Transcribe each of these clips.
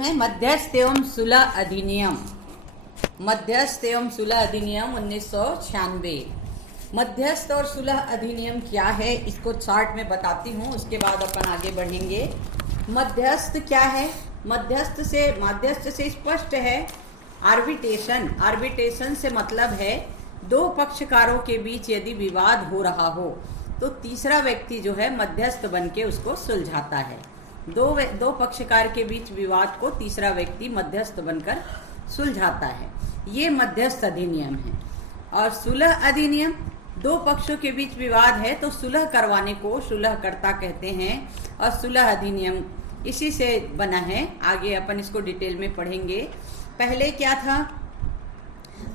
है मध्यस्थ एवं सुलह अधिनियम। मध्यस्थ एवं सुलह अधिनियम 1996। मध्यस्थ और सुलह अधिनियम क्या है इसको चार्ट में बताती हूँ, उसके बाद अपन आगे बढ़ेंगे। मध्यस्थ क्या है? मध्यस्थ से स्पष्ट है आर्बिट्रेशन। आर्बिट्रेशन से मतलब है दो पक्षकारों के बीच यदि विवाद हो रहा हो तो तीसरा व्यक्ति जो है मध्यस्थ बन के उसको सुलझाता है। दो पक्षकार के बीच विवाद को तीसरा व्यक्ति मध्यस्थ बनकर सुलझाता है, ये मध्यस्थ अधिनियम है। और सुलह अधिनियम, दो पक्षों के बीच विवाद है तो सुलह करवाने को सुलहकर्ता कहते हैं, और सुलह अधिनियम इसी से बना है। आगे अपन इसको डिटेल में पढ़ेंगे। पहले क्या था,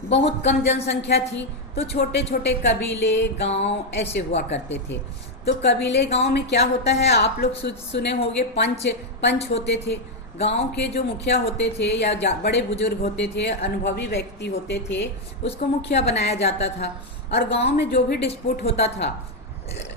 बहुत कम जनसंख्या थी तो छोटे छोटे कबीले गांव ऐसे हुआ करते थे। तो कबीले गांव में क्या होता है, आप लोग सुने होंगे, पंच होते थे। गांव के जो मुखिया होते थे या बड़े बुजुर्ग होते थे, अनुभवी व्यक्ति होते थे, उसको मुखिया बनाया जाता था। और गांव में जो भी डिस्प्यूट होता था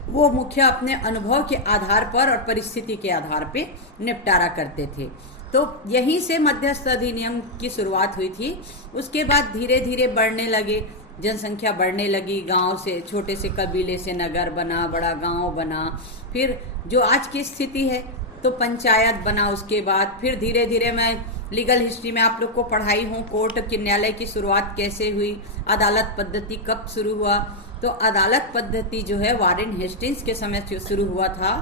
वो मुखिया अपने अनुभव के आधार पर और परिस्थिति के आधार पे निपटारा करते थे। तो यहीं से मध्यस्थ अधिनियम की शुरुआत हुई थी। उसके बाद धीरे धीरे बढ़ने लगे, जनसंख्या बढ़ने लगी, गांव से, छोटे से कबीले से नगर बना, बड़ा गांव बना, फिर जो आज की स्थिति है तो पंचायत बना। उसके बाद फिर धीरे धीरे, मैं लीगल हिस्ट्री में आप लोग को पढ़ाई हूँ, कोर्ट के न्यायालय की शुरुआत कैसे हुई, अदालत पद्धति कब शुरू हुआ। तो अदालत पद्धति जो है वारेन हेस्टिंग्स के समय से शुरू हुआ था।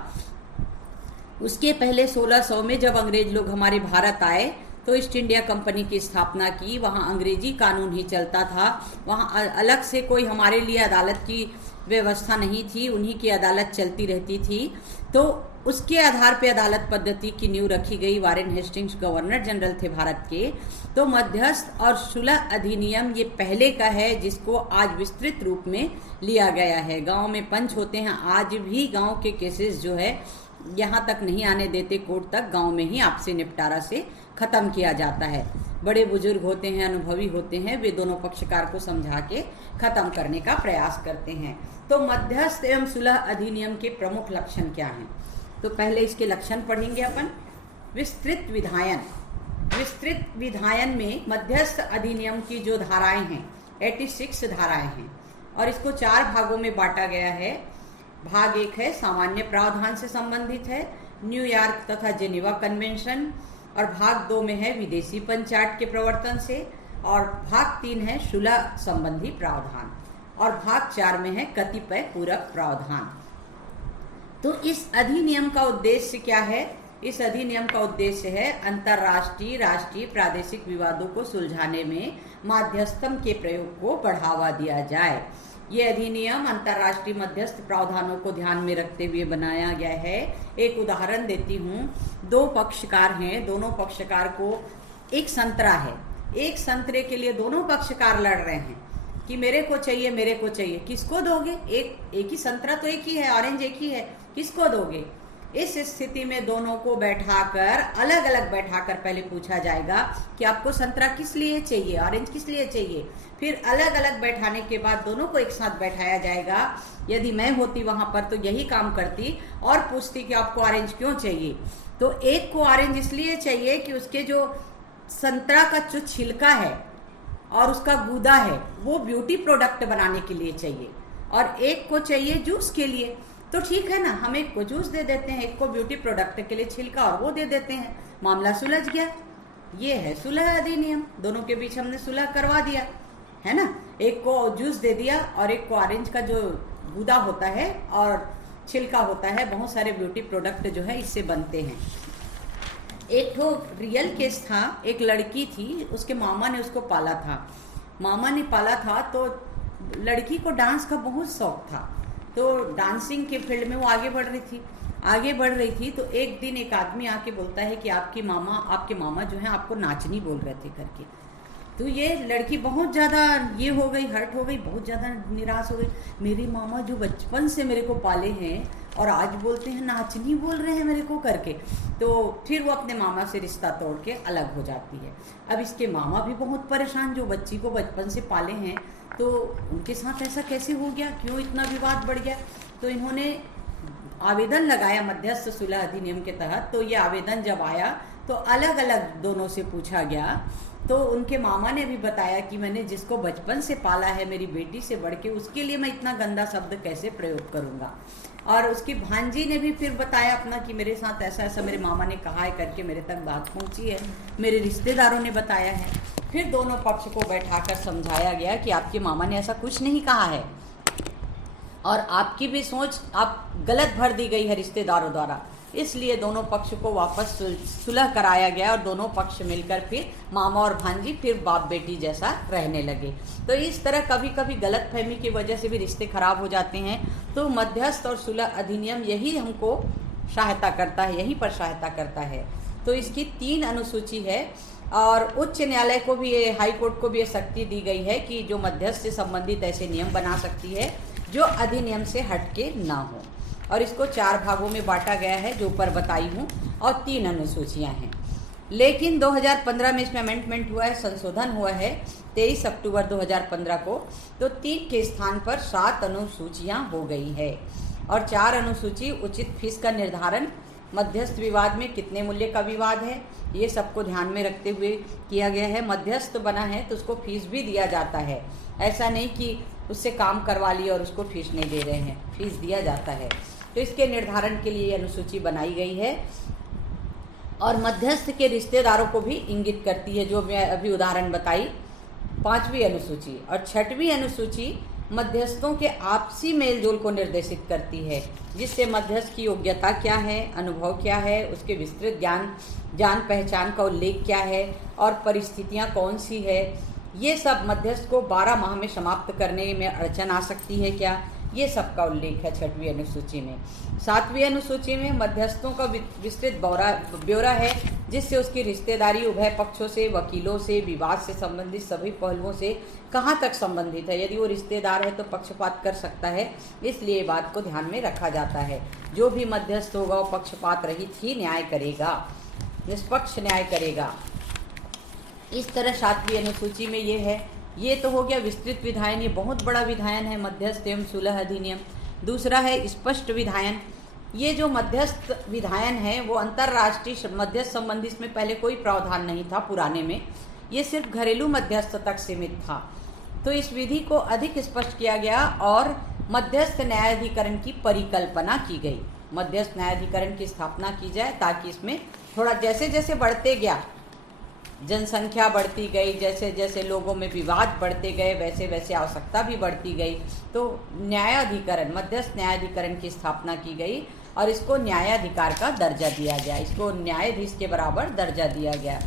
उसके पहले 1600 में जब अंग्रेज लोग हमारे भारत आए तो ईस्ट इंडिया कंपनी की स्थापना की। वहाँ अंग्रेजी कानून ही चलता था, वहाँ अलग से कोई हमारे लिए अदालत की व्यवस्था नहीं थी, उन्हीं की अदालत चलती रहती थी। तो उसके आधार पे अदालत पद्धति की नींव रखी गई। वारेन हेस्टिंग्स गवर्नर जनरल थे भारत के। तो मध्यस्थ और सुलह अधिनियम ये पहले का है जिसको आज विस्तृत रूप में लिया गया है। गांव में पंच होते हैं, आज भी गांव के केसेस जो है यहाँ तक नहीं आने देते कोर्ट तक, गांव में ही आपसी निपटारा से खत्म किया जाता है। बड़े बुजुर्ग होते हैं, अनुभवी होते हैं, वे दोनों पक्षकार को समझा के खत्म करने का प्रयास करते हैं। तो मध्यस्थ एवं सुलह अधिनियम के प्रमुख लक्षण क्या हैं? तो पहले इसके लक्षण पढ़ेंगे अपन। विस्तृत विधायन। विस्तृत विधायन में मध्यस्थ अधिनियम की जो धाराएं हैं 86 धाराएं हैं, और इसको 4 भागों में बांटा गया है। भाग 1 है सामान्य प्रावधान से संबंधित है, न्यूयॉर्क तथा जेनेवा कन्वेंशन। और भाग 2 में है विदेशी पंचायत के प्रवर्तन से। और भाग 3 है सुलह संबंधी प्रावधान। और भाग 4 में है कतिपय पूरक प्रावधान। तो इस अधिनियम का उद्देश्य क्या है? इस अधिनियम का उद्देश्य है अंतर्राष्ट्रीय, राष्ट्रीय, प्रादेशिक विवादों को सुलझाने में माध्यस्थम के प्रयोग को बढ़ावा दिया जाए। ये अधिनियम अंतर्राष्ट्रीय मध्यस्थ प्रावधानों को ध्यान में रखते हुए बनाया गया है। एक उदाहरण देती हूँ। 2 पक्षकार हैं, दोनों पक्षकार को एक संतरा है, एक संतरे के लिए दोनों पक्षकार लड़ रहे हैं कि मेरे को चाहिए, मेरे को चाहिए। किसको दोगे? एक ही संतरा तो एक ही है, ऑरेंज एक ही है, किसको दोगे? इस स्थिति में दोनों को बैठाकर, अलग अलग बैठाकर पहले पूछा जाएगा कि आपको संतरा किस लिए चाहिए, ऑरेंज किस लिए चाहिए। फिर अलग अलग बैठाने के बाद दोनों को एक साथ बैठाया जाएगा। यदि मैं होती वहां पर तो यही काम करती और पूछती कि आपको ऑरेंज क्यों चाहिए। तो एक को ऑरेंज इसलिए चाहिए कि उसके जो संतरा का जो छिलका है और उसका गूदा है वो ब्यूटी प्रोडक्ट बनाने के लिए चाहिए, और एक को चाहिए जूस के लिए। तो ठीक है ना, हम एक को जूस दे देते हैं, एक को ब्यूटी प्रोडक्ट के लिए छिलका और वो दे देते हैं, मामला सुलझ गया। ये है सुलह अधिनियम। दोनों के बीच हमने सुलह करवा दिया, है ना। एक को जूस दे दिया और एक को ऑरेंज का जो गूदा होता है और छिलका होता है, बहुत सारे ब्यूटी प्रोडक्ट जो है इससे बनते हैं। एक तो रियल केस था, एक लड़की थी, उसके मामा ने उसको पाला था। मामा ने पाला था तो लड़की को डांस का बहुत शौक था, तो डांसिंग के फील्ड में वो आगे बढ़ रही थी। तो एक दिन एक आदमी आके बोलता है कि आपके मामा जो है आपको नाचनी बोल रहे थे करके। तो ये लड़की बहुत ज़्यादा ये हो गई, हर्ट हो गई, बहुत ज़्यादा निराश हो गई। मेरे मामा जो बचपन से मेरे को पाले हैं और आज बोलते हैं नाचनी बोल रहे हैं मेरे को करके। तो फिर वो अपने मामा से रिश्ता तोड़ के अलग हो जाती है। अब इसके मामा भी बहुत परेशान, जो बच्ची को बचपन से पाले हैं, तो उनके साथ ऐसा कैसे हो गया, क्यों इतना विवाद बढ़ गया। तो इन्होंने आवेदन लगाया मध्यस्थ सुलह अधिनियम के तहत। तो ये आवेदन जब आया तो अलग अलग दोनों से पूछा गया। तो उनके मामा ने भी बताया कि मैंने जिसको बचपन से पाला है, मेरी बेटी से बढ़ के, उसके लिए मैं इतना गंदा शब्द कैसे प्रयोग करूँगा। और उसकी भांजी ने भी फिर बताया अपना कि मेरे साथ ऐसा ऐसा मेरे मामा ने कहा है करके मेरे तक बात पहुंची है, मेरे रिश्तेदारों ने बताया है। फिर दोनों पक्ष को बैठाकर समझाया गया कि आपके मामा ने ऐसा कुछ नहीं कहा है और आपकी भी सोच आप गलत भर दी गई है रिश्तेदारों द्वारा, इसलिए दोनों पक्ष को वापस सुलह कराया गया और दोनों पक्ष मिलकर फिर मामा और भांजी फिर बाप बेटी जैसा रहने लगे। तो इस तरह कभी कभी गलतफहमी की वजह से भी रिश्ते खराब हो जाते हैं। तो मध्यस्थ और सुलह अधिनियम यही हमको सहायता करता है, यहीं पर सहायता करता है। तो इसकी 3 अनुसूची है और उच्च न्यायालय को भी, हाई कोर्ट को भी ये शक्ति दी गई है कि जो मध्यस्थ से संबंधित ऐसे नियम बना सकती है जो अधिनियम से हटके ना हो। और इसको 4 भागों में बांटा गया है जो ऊपर बताई हूँ और 3 अनुसूचियाँ हैं। लेकिन 2015 में इसमें अमेंडमेंट हुआ है, संशोधन हुआ है 23 अक्टूबर 2015 को। तो 3 के स्थान पर 7 अनुसूचियाँ हो गई है और 4 अनुसूची उचित फीस का निर्धारण, मध्यस्थ विवाद में कितने मूल्य का विवाद है, ये सबको ध्यान में रखते हुए किया गया है। मध्यस्थ बना है तो उसको फीस भी दिया जाता है, ऐसा नहीं कि उससे काम करवा लिया और उसको फीस नहीं दे रहे हैं, फीस दिया जाता है। तो इसके निर्धारण के लिए अनुसूची बनाई गई है और मध्यस्थ के रिश्तेदारों को भी इंगित करती है, जो मैं अभी उदाहरण बताई 5वीं अनुसूची। और 6वीं अनुसूची मध्यस्थों के आपसी मेलजोल को निर्देशित करती है, जिससे मध्यस्थ की योग्यता क्या है, अनुभव क्या है, उसके विस्तृत जान पहचान का उल्लेख क्या है और परिस्थितियां कौन सी है, ये सब मध्यस्थ को 12 माह में समाप्त करने में अड़चन आ सकती है क्या, ये सब का उल्लेख है 6वीं अनुसूची में। 7वीं अनुसूची में मध्यस्थों का विस्तृत ब्यौरा है, जिससे उसकी रिश्तेदारी उभय पक्षों से, वकीलों से, विवाद से संबंधित सभी पहलुओं से कहाँ तक संबंधित है। यदि वो रिश्तेदार है तो पक्षपात कर सकता है, इसलिए बात को ध्यान में रखा जाता है। जो भी मध्यस्थ होगा वो पक्षपात रहित ही न्याय करेगा, निष्पक्ष न्याय करेगा। इस तरह 7वीं अनुसूची में ये है। ये तो हो गया विस्तृत विधायन, ये बहुत बड़ा विधायन है मध्यस्थ एवं सुलह अधिनियम। दूसरा है स्पष्ट विधायन। ये जो मध्यस्थ विधायन है वो अंतर्राष्ट्रीय मध्यस्थ संबंधी, इसमें पहले कोई प्रावधान नहीं था पुराने में, ये सिर्फ घरेलू मध्यस्थ तक सीमित था। तो इस विधि को अधिक स्पष्ट किया गया और मध्यस्थ न्यायाधिकरण की परिकल्पना की गई। मध्यस्थ न्यायाधिकरण की स्थापना की जाए ताकि इसमें थोड़ा जैसे जैसे बढ़ते गया, जनसंख्या बढ़ती गई, जैसे जैसे लोगों में विवाद बढ़ते गए, वैसे वैसे आवश्यकता भी बढ़ती गई, तो न्यायाधिकरण, मध्यस्थ न्यायाधिकरण की स्थापना की गई और इसको न्यायाधिकार का दर्जा दिया गया, इसको न्यायाधीश के बराबर दर्जा दिया गया।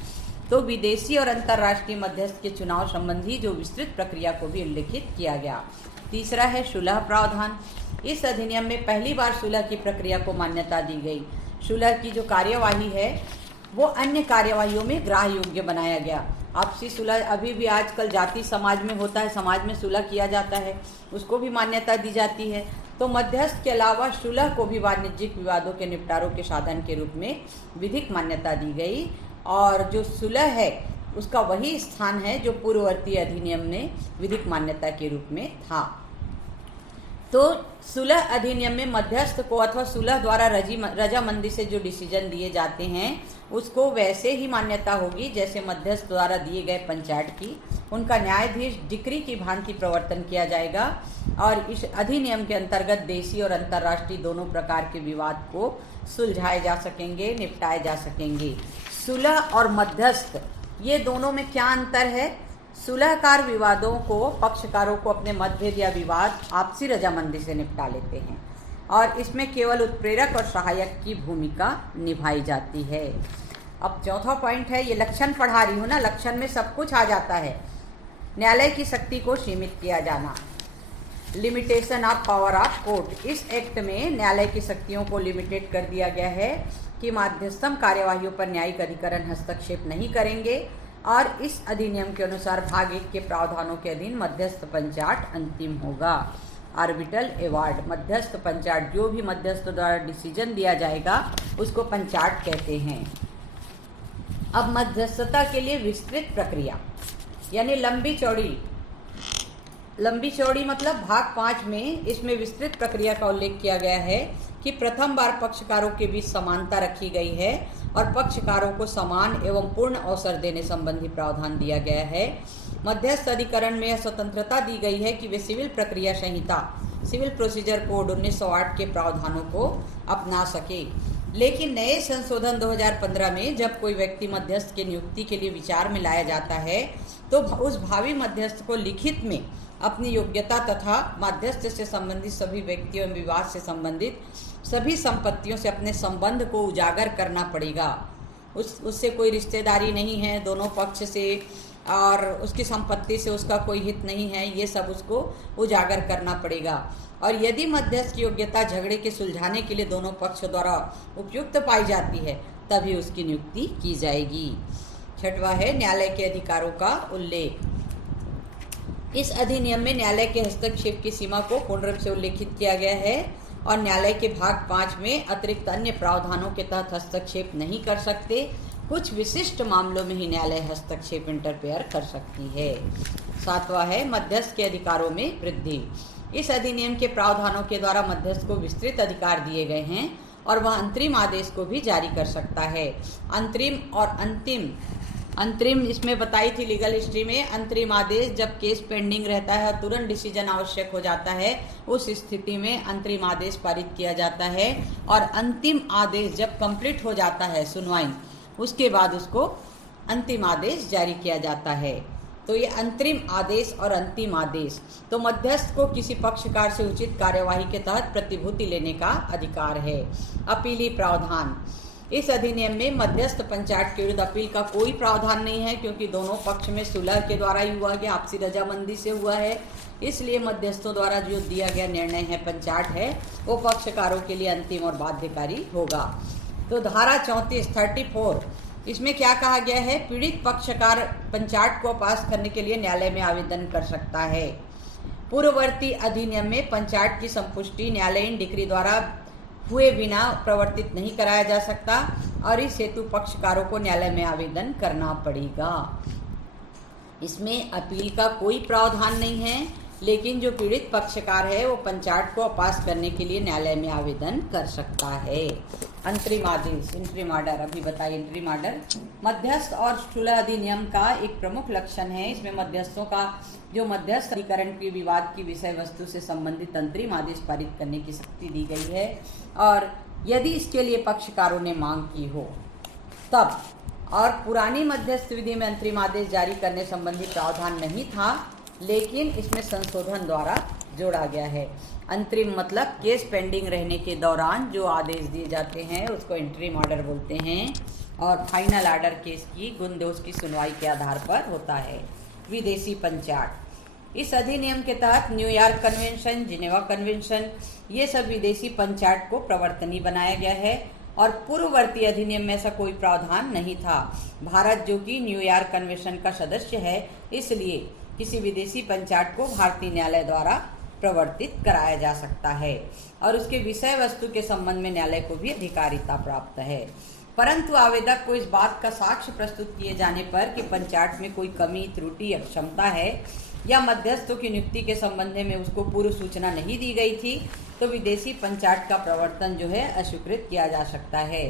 तो विदेशी और अंतर्राष्ट्रीय मध्यस्थ के चुनाव संबंधी जो विस्तृत प्रक्रिया को भी उल्लेखित किया गया। तीसरा है सुलह प्रावधान। इस अधिनियम में पहली बार सुलह की प्रक्रिया को मान्यता दी गई। सुलह की जो कार्यवाही है वो अन्य कार्यवाहियों में ग्राह्य योग्य बनाया गया। आपसी सुलह अभी भी आजकल जाति समाज में होता है, समाज में सुलह किया जाता है, उसको भी मान्यता दी जाती है। तो मध्यस्थ के अलावा सुलह को भी वाणिज्यिक विवादों के निपटारों के साधन के रूप में विधिक मान्यता दी गई और जो सुलह है उसका वही स्थान है जो पूर्ववर्ती अधिनियम ने विधिक मान्यता के रूप में था। तो सुलह अधिनियम में मध्यस्थ को अथवा सुलह द्वारा रजामंदी से जो डिसीजन दिए जाते हैं उसको वैसे ही मान्यता होगी जैसे मध्यस्थ द्वारा दिए गए पंचायत की। उनका न्यायाधीश डिक्री की भांति प्रवर्तन किया जाएगा और इस अधिनियम के अंतर्गत देशी और अंतर्राष्ट्रीय दोनों प्रकार के विवाद को सुलझाए जा सकेंगे, निपटाए जा सकेंगे। सुलह और मध्यस्थ ये दोनों में क्या अंतर है? सुलहकार विवादों को, पक्षकारों को अपने मतभेद या विवाद आपसी रजामंदी से निपटा लेते हैं और इसमें केवल उत्प्रेरक और सहायक की भूमिका निभाई जाती है। अब चौथा पॉइंट है, ये लक्षण पढ़ा रही हूँ ना, लक्षण में सब कुछ आ जाता है। न्यायालय की शक्ति को सीमित किया जाना, limitation of power of court. इस एक्ट में न्यायालय की शक्तियों को लिमिटेड कर दिया गया है कि मध्यस्थम कार्यवाहियों पर न्यायिक अधिकरण हस्तक्षेप नहीं करेंगे और इस अधिनियम के अनुसार भाग 1 के प्रावधानों के अधीन मध्यस्थ पंचायत अंतिम होगा। आर्बिट्रल अवार्ड, मध्यस्थ पंचायत, जो भी मध्यस्थ द्वारा डिसीजन दिया जाएगा उसको पंचायत कहते हैं। अब मध्यस्थता के लिए विस्तृत प्रक्रिया यानी लंबी चौड़ी मतलब भाग 5 में इसमें विस्तृत प्रक्रिया का उल्लेख किया गया है कि प्रथम बार पक्षकारों के बीच समानता रखी गई है और पक्षकारों को समान एवं पूर्ण अवसर देने संबंधी प्रावधान दिया गया है। मध्यस्थ अधिकरण में यह स्वतंत्रता दी गई है कि वे सिविल प्रक्रिया संहिता सिविल प्रोसीजर कोड 1908 के प्रावधानों को अपना सके। लेकिन नए संशोधन 2015 में जब कोई व्यक्ति मध्यस्थ की नियुक्ति के लिए विचार में लाया जाता है तो उस भावी मध्यस्थ को लिखित में अपनी योग्यता तथा मध्यस्थ से संबंधित सभी व्यक्तियों एवं विवाद से संबंधित सभी संपत्तियों से अपने संबंध को उजागर करना पड़ेगा। उससे कोई रिश्तेदारी नहीं है दोनों पक्ष से, और उसकी संपत्ति से उसका कोई हित नहीं है, ये सब उसको उजागर करना पड़ेगा। और यदि मध्यस्थ की योग्यता झगड़े के सुलझाने के लिए दोनों पक्ष द्वारा उपयुक्त पाई जाती है तभी उसकी नियुक्ति की जाएगी। छठवां है न्यायालय के अधिकारों का उल्लेख। इस अधिनियम में न्यायालय के हस्तक्षेप की सीमा को पूर्ण रूप से उल्लेखित किया गया है और न्यायालय के भाग 5 में अतिरिक्त अन्य प्रावधानों के तहत हस्तक्षेप नहीं कर सकते। कुछ विशिष्ट मामलों में ही न्यायालय हस्तक्षेप इंटरफेयर कर सकती है। सातवां है मध्यस्थ के अधिकारों में वृद्धि। इस अधिनियम के प्रावधानों के द्वारा मध्यस्थ को विस्तृत अधिकार दिए गए हैं और वह अंतरिम आदेश को भी जारी कर सकता है। अंतरिम इसमें बताई थी लीगल हिस्ट्री में, अंतरिम आदेश जब केस पेंडिंग रहता है और तुरंत डिसीजन आवश्यक हो जाता है उस स्थिति में अंतरिम आदेश पारित किया जाता है। और अंतिम आदेश जब कंप्लीट हो जाता है सुनवाई उसके बाद उसको अंतिम आदेश जारी किया जाता है। तो ये अंतरिम आदेश और अंतिम आदेश। तो मध्यस्थ को किसी पक्षकार से उचित कार्यवाही के तहत प्रतिभूति लेने का अधिकार है। अपीली प्रावधान। इस अधिनियम में मध्यस्थ पंचायत के विरुद्ध अपील का कोई प्रावधान नहीं है क्योंकि दोनों पक्ष में सुलह के द्वारा ही हुआ गया, आपसी रजामंदी से हुआ है। इसलिए मध्यस्थों द्वारा जो दिया गया निर्णय है पंचायत है वो पक्षकारों के लिए अंतिम और बाध्यकारी होगा। तो धारा 34 इसमें क्या कहा गया है, पीड़ित पक्षकार पंचायत को पास करने के लिए न्यायालय में आवेदन कर सकता है। पूर्ववर्ती अधिनियम में पंचायत की संपुष्टि न्यायालयीन डिक्री द्वारा हुए बिना प्रवर्तित नहीं कराया जा सकता और इस हेतु पक्षकारों को न्यायालय में आवेदन करना पड़ेगा। इसमें अपील का कोई प्रावधान नहीं है, लेकिन जो पीड़ित पक्षकार है वो पंचायत को पास करने के लिए न्यायालय में आवेदन कर सकता है। अंतरिम आदेश, इंटरिम ऑर्डर, अभी बताइए इंटरिम ऑर्डर। मध्यस्थ और सुलह अधिनियम का एक प्रमुख लक्षण है, इसमें मध्यस्थों का जो मध्यस्थ अधिकरण के विवाद की विषय वस्तु से संबंधित अंतरिम आदेश पारित करने की शक्ति दी गई है और यदि इसके लिए पक्षकारों ने मांग की हो तब। और पुरानी मध्यस्थ विधि में अंतरिम आदेश जारी करने संबंधी प्रावधान नहीं था, लेकिन इसमें संशोधन द्वारा जोड़ा गया है। अंतरिम मतलब केस पेंडिंग रहने के दौरान जो आदेश दिए जाते हैं उसको इंटरिम ऑर्डर बोलते हैं और फाइनल ऑर्डर केस की गुण-दोष की सुनवाई के आधार पर होता है। विदेशी पंचायत। इस अधिनियम के तहत न्यूयॉर्क कन्वेंशन, जिनेवा कन्वेंशन, ये सब विदेशी पंचायत को प्रवर्तनीय बनाया गया है और पूर्ववर्ती अधिनियम में ऐसा कोई प्रावधान नहीं था। भारत जो कि न्यूयॉर्क कन्वेंशन का सदस्य है, इसलिए किसी विदेशी पंचायत को भारतीय न्यायालय द्वारा प्रवर्तित कराया जा सकता है और उसके विषय वस्तु के संबंध में न्यायालय को भी अधिकारिता प्राप्त है। परंतु आवेदक को इस बात का साक्ष्य प्रस्तुत किए जाने पर कि पंचायत में कोई कमी, त्रुटि, अक्षमता है या मध्यस्थों की नियुक्ति के संबंध में उसको पूर्व सूचना नहीं दी गई थी, तो विदेशी पंचायत का प्रवर्तन जो है अस्वीकृत किया जा सकता है।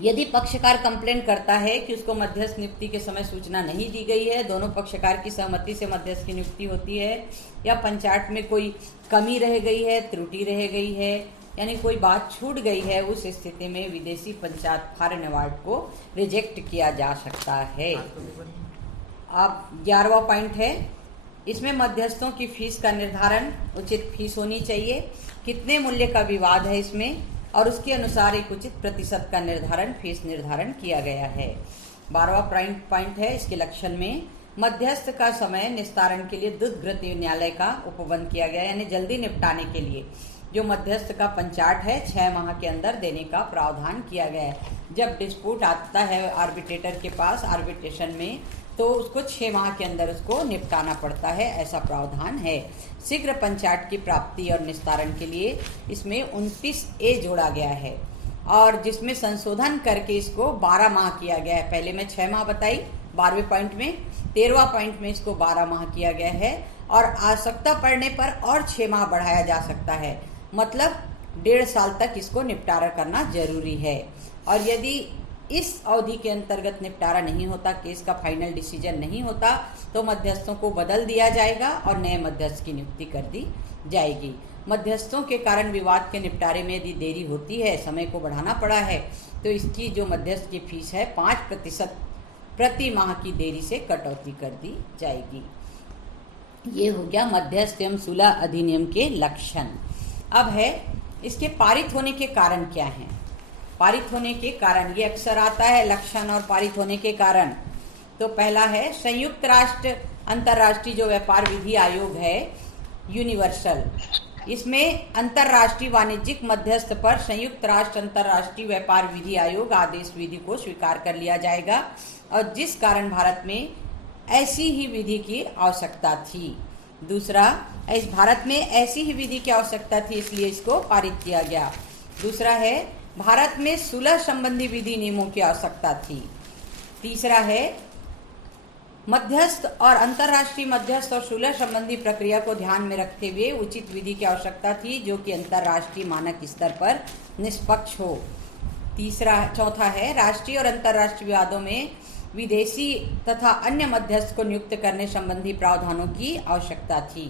यदि पक्षकार कंप्लेन करता है कि उसको मध्यस्थ नियुक्ति के समय सूचना नहीं दी गई है, दोनों पक्षकार की सहमति से मध्यस्थ की नियुक्ति होती है, या पंचायत में कोई कमी रह गई है, त्रुटि रह गई है, यानी कोई बात छूट गई है, उस स्थिति में विदेशी पंचायत फॉरेन अवार्ड को रिजेक्ट किया जा सकता है। अब 11वां पॉइंट है, इसमें मध्यस्थों की फीस का निर्धारण, उचित फीस होनी चाहिए, कितने मूल्य का विवाद है इसमें और उसके अनुसार एक उचित प्रतिशत का निर्धारण, फीस निर्धारण किया गया है। 12वां पॉइंट है, इसके लक्षण में मध्यस्थ का समय निस्तारण के लिए द्रुत न्यायालय का उपबंध किया गया, यानी जल्दी निपटाने के लिए जो मध्यस्थ का पंचायत है 6 माह के अंदर देने का प्रावधान किया गया है। जब डिस्प्यूट आता है आर्बिट्रेटर के पास आर्बिट्रेशन में, तो उसको 6 माह के अंदर उसको निपटाना पड़ता है, ऐसा प्रावधान है। शीघ्र पंचायत की प्राप्ति और निस्तारण के लिए इसमें 29A जोड़ा गया है और जिसमें संशोधन करके इसको 12 माह किया गया है। पहले मैं 6 माह बताई 12वें पॉइंट में, 13वां पॉइंट में इसको 12 माह किया गया है और आवश्यकता पड़ने पर और 6 माह बढ़ाया जा सकता है, मतलब 1.5 साल तक इसको निपटारा करना जरूरी है। और यदि इस अवधि के अंतर्गत निपटारा नहीं होता, केस का फाइनल डिसीजन नहीं होता, तो मध्यस्थों को बदल दिया जाएगा और नए मध्यस्थ की नियुक्ति कर दी जाएगी। मध्यस्थों के कारण विवाद के निपटारे में यदि देरी होती है, समय को बढ़ाना पड़ा है, तो इसकी जो मध्यस्थ की फीस है 5% प्रति माह की देरी से कटौती कर दी जाएगी। ये हो गया मध्यस्थ एवं सुलह अधिनियम के लक्षण। अब है इसके पारित होने के कारण क्या हैं। पारित होने के कारण ये अक्सर आता है, लक्षण और पारित होने के कारण। तो पहला है संयुक्त राष्ट्र अंतर्राष्ट्रीय जो व्यापार विधि आयोग है, यूनिवर्सल, इसमें अंतर्राष्ट्रीय वाणिज्यिक मध्यस्थ पर संयुक्त राष्ट्र अंतर्राष्ट्रीय व्यापार विधि आयोग आदेश विधि को स्वीकार कर लिया जाएगा, और जिस कारण भारत में ऐसी ही विधि की आवश्यकता थी। दूसरा, इस भारत में ऐसी ही विधि की आवश्यकता थी, इसलिए इसको पारित किया गया। दूसरा है भारत में सुलह संबंधी विधि नियमों की आवश्यकता थी। तीसरा है मध्यस्थ और अंतर्राष्ट्रीय मध्यस्थ और सुलह संबंधी प्रक्रिया को ध्यान में रखते हुए उचित विधि की आवश्यकता थी, जो कि अंतर्राष्ट्रीय मानक स्तर पर निष्पक्ष हो। चौथा है राष्ट्रीय और अंतर्राष्ट्रीय विवादों में विदेशी तथा अन्य मध्यस्थ को नियुक्त करने संबंधी प्रावधानों की आवश्यकता थी।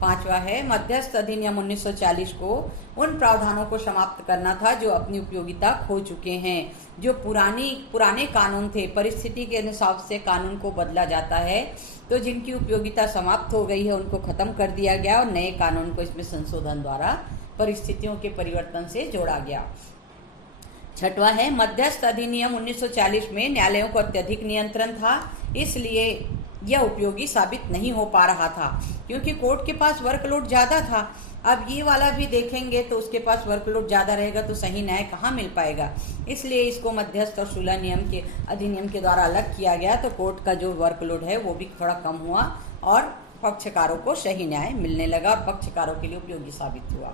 पांचवा है मध्यस्थ अधिनियम 1940 को उन प्रावधानों को समाप्त करना था जो अपनी उपयोगिता खो चुके हैं। जो पुराने कानून थे, परिस्थिति के हिसाब से कानून को बदला जाता है, तो जिनकी उपयोगिता समाप्त हो गई है उनको खत्म कर दिया गया और नए कानून को इसमें संशोधन द्वारा परिस्थितियों के परिवर्तन से जोड़ा गया। छठवा है मध्यस्थ अधिनियम 1940 में न्यायालयों को अत्यधिक नियंत्रण था, इसलिए यह उपयोगी साबित नहीं हो पा रहा था, क्योंकि कोर्ट के पास वर्कलोड ज़्यादा था। अब ये वाला भी देखेंगे तो उसके पास वर्कलोड ज़्यादा रहेगा तो सही न्याय कहाँ मिल पाएगा। इसलिए इसको मध्यस्थ और सुलह नियम के अधिनियम के द्वारा अलग किया गया, तो कोर्ट का जो वर्कलोड है वो भी थोड़ा कम हुआ और पक्षकारों को सही न्याय मिलने लगा और पक्षकारों के लिए उपयोगी साबित हुआ।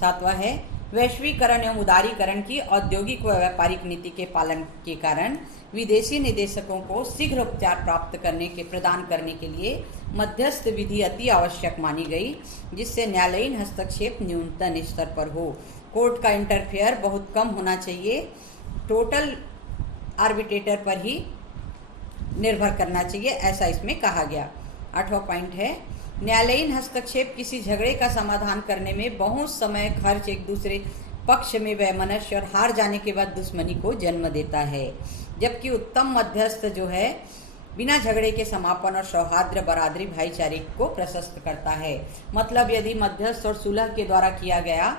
सातवां है वैश्वीकरण एवं उदारीकरण की औद्योगिक व व्यापारिक नीति के पालन के कारण विदेशी निदेशकों को शीघ्र उपचार प्राप्त प्रदान करने के लिए मध्यस्थ विधि अति आवश्यक मानी गई, जिससे न्यायालयीन हस्तक्षेप न्यूनतम स्तर पर हो। कोर्ट का इंटरफेयर बहुत कम होना चाहिए, टोटल आर्बिट्रेटर पर ही निर्भर करना चाहिए, ऐसा इसमें कहा गया। 8वां पॉइंट है न्यायालयीन हस्तक्षेप किसी झगड़े का समाधान करने में बहुत समय खर्च, एक दूसरे पक्ष में वैमनस्य और हार जाने के बाद दुश्मनी को जन्म देता है, जबकि उत्तम मध्यस्थ जो है बिना झगड़े के समापन और सौहार्द बरादरी भाईचारे को प्रशस्त करता है। मतलब यदि मध्यस्थ और सुलह के द्वारा किया गया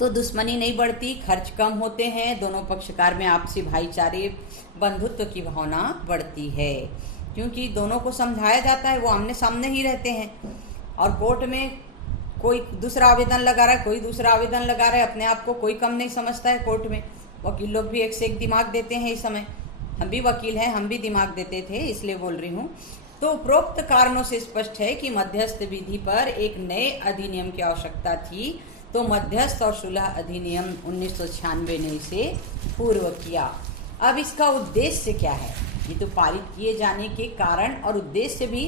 तो दुश्मनी नहीं बढ़ती, खर्च कम होते हैं, दोनों पक्षकार में आपसी भाईचारे बंधुत्व की भावना बढ़ती है, क्योंकि दोनों को समझाया जाता है, वो आमने सामने ही रहते हैं। और कोर्ट में कोई दूसरा आवेदन लगा रहा है, कोई दूसरा आवेदन लगा रहा है, अपने आप को कोई कम नहीं समझता है। कोर्ट में वकील लोग भी एक से एक दिमाग देते हैं। इस समय हम भी वकील हैं, हम भी दिमाग देते थे, इसलिए बोल रही हूँ। तो उपरोक्त कारणों से स्पष्ट है कि मध्यस्थ विधि पर एक नए अधिनियम की आवश्यकता थी, तो मध्यस्थ और सुलह अधिनियम 1996 ने इसे पूर्व किया। अब इसका उद्देश्य क्या है? ये तो पारित किए जाने के कारण और उद्देश्य भी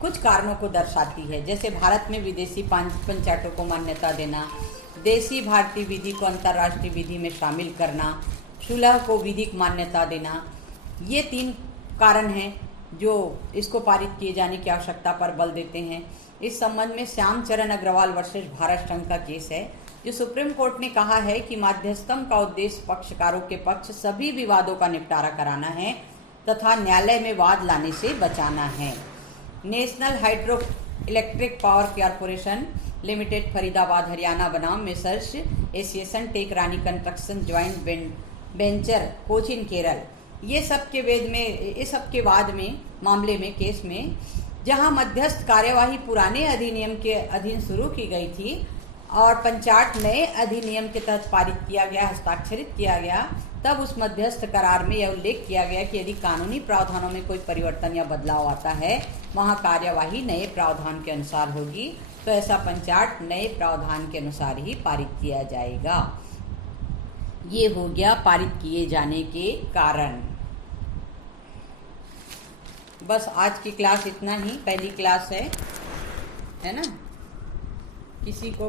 कुछ कारणों को दर्शाती है, जैसे भारत में विदेशी पंचायतों को मान्यता देना, देसी भारतीय विधि को अंतर्राष्ट्रीय विधि में शामिल करना, सुलह को विधिक मान्यता देना। ये 3 कारण हैं जो इसको पारित किए जाने की आवश्यकता पर बल देते हैं। इस संबंध में श्यामचरण अग्रवाल वर्सेस भारत संघ का केस है, जो सुप्रीम कोर्ट ने कहा है कि मध्यस्थम का उद्देश्य पक्षकारों के पक्ष सभी विवादों का निपटारा कराना है तथा न्यायालय में वाद लाने से बचाना है। National hydro electric power corporation limited Faridabad Haryana बनाम मेसर्स एशिएशन tech Rani construction joint venture Cochin Kerala, ये सब के बाद में मामले में केस में जहां मध्यस्थ कार्यवाही पुराने अधिनियम के अधीन शुरू की गई थी और पंचायत नए अधिनियम के तहत पारित किया गया, हस्ताक्षरित किया गया, तब उस मध्यस्थ करार में यह उल्लेख किया गया कि यदि कानूनी प्रावधानों में कोई परिवर्तन या बदलाव आता है, वहां कार्यवाही नए प्रावधान के अनुसार होगी, तो ऐसा पंचायत नए प्रावधान के अनुसार ही पारित किया जाएगा। ये हो गया पारित किए जाने के कारण। बस आज की क्लास इतना ही, पहली क्लास है ना। किसी को